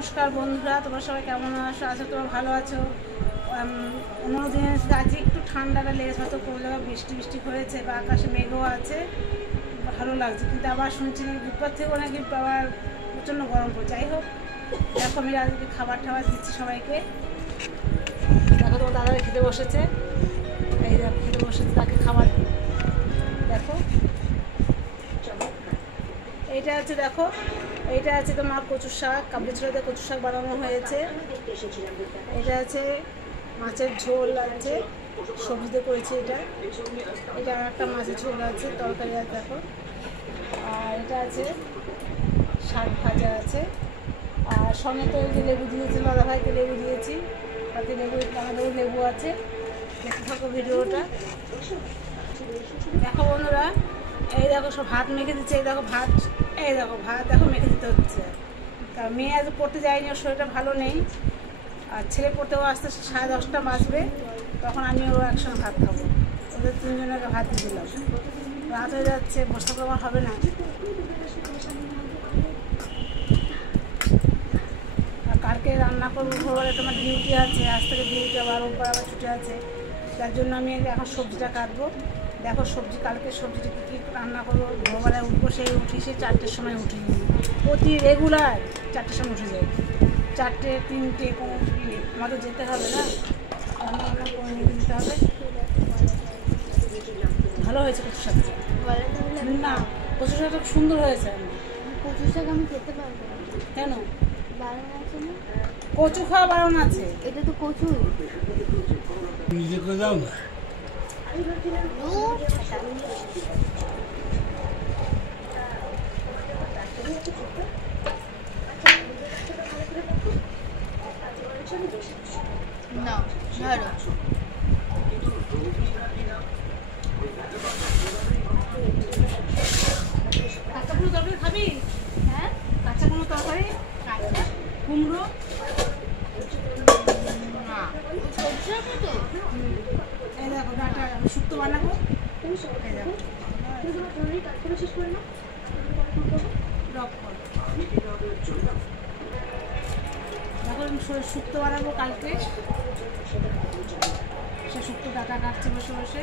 নমস্কার বন্ধুরা, তোমরা সবাই কেমন আছো? আছো তোমরা ভালো আছো? অন্য দিন আজকে একটু ঠান্ডাটা লেগেছে, হয়তো কোনো জায়গায় বৃষ্টি বৃষ্টি হয়েছে বা আকাশে মেঘও আছে, ভালো লাগছে। কিন্তু আবার শুনছি দুপুর থেকেও নাকি আবার প্রচণ্ড গরম পড়ছে। যাই হোক, দেখো আমি আজকে খাবার টাবার দিচ্ছি সবাইকে। দেখো তোমার দাদা খেতে বসেছে, এই দেখো খেতে বসেছে, তাকে খাবার দেখো। এইটা আছে, দেখো এইটা আছে তোমার কচুর শাক, কাবলি ছোলাতে কচুর শাক বানানো হয়েছে। এটা আছে মাছের ঝোল আছে, সবজিতে করেছি এটা। এটা আর একটা মাছের ঝোল আছে, তরকারি আছে দেখো। আর এটা আছে শাক ভাজা আছে, আর সঙ্গে তো ওই যে লেবু দিয়েছি, দাদাভাইকে লেবু দিয়েছি, তাতে লেবু আমাদেরও লেবু আছে। দেখতে থাকো ভিডিওটা। দেখো বন্ধুরা, এই দেখো সব ভাত মেখে দিচ্ছে, এই দেখো ভাত, এই দেখো ভাত দেখো মেখে দিতে হচ্ছে। কারণ মেয়ে আজ পড়তে যায়নি, ওর শরীরটা ভালো নেই, আর ছেলে পড়তেও আসতে 10:30টা বাজবে, তখন আমি ও একসঙ্গে ভাত খাবো। ওদের তিনজনকে ভাত দিয়ে দিলাম, রাত হয়ে যাচ্ছে, বসে থাকলে আমার হবে না। আর কালকে রান্না করবো ভোরবেলা, তোমার ডিউটি আছে, আজ থেকে ডিউটি, আবার ওপর আবার ছুটি আছে, যার জন্য আমি এখন সবজিটা কাটবো। দেখো সবজি, কালকে সবজিটা কী কী রান্না করবো। ভোরবেলায় উঠবো, সেই উঠি সে 4টের সময় উঠি, প্রতি রেগুলার 4টের সময় উঠে যাই, 4টে 3টে কোনো আমাদের যেতে হবে না, রান্না বান্না করে নিয়ে দিতে হবে। ভালো হয়েছে কচু শাকটা না, কচু শাকটা সুন্দর হয়েছে। কচু শাক আমি খেতে পারবো না। কেন? বারণ আছে না, কচু খাওয়া বারণ আছে। এটা তো কচু। যাও না, না ধরো কাঁচা কোনো তরকারি খাবি? হ্যাঁ, কাঁচা কোনো তরকারি, কুমড়ো না কচু শাক তো। এই দেখো ডাটা আমি শুক্তো বানাবো। এই দেখো দেখো আমি শুক্তো বানাবো কালকে, সে শুক্তো ডাটা কাটছে বসে বসে।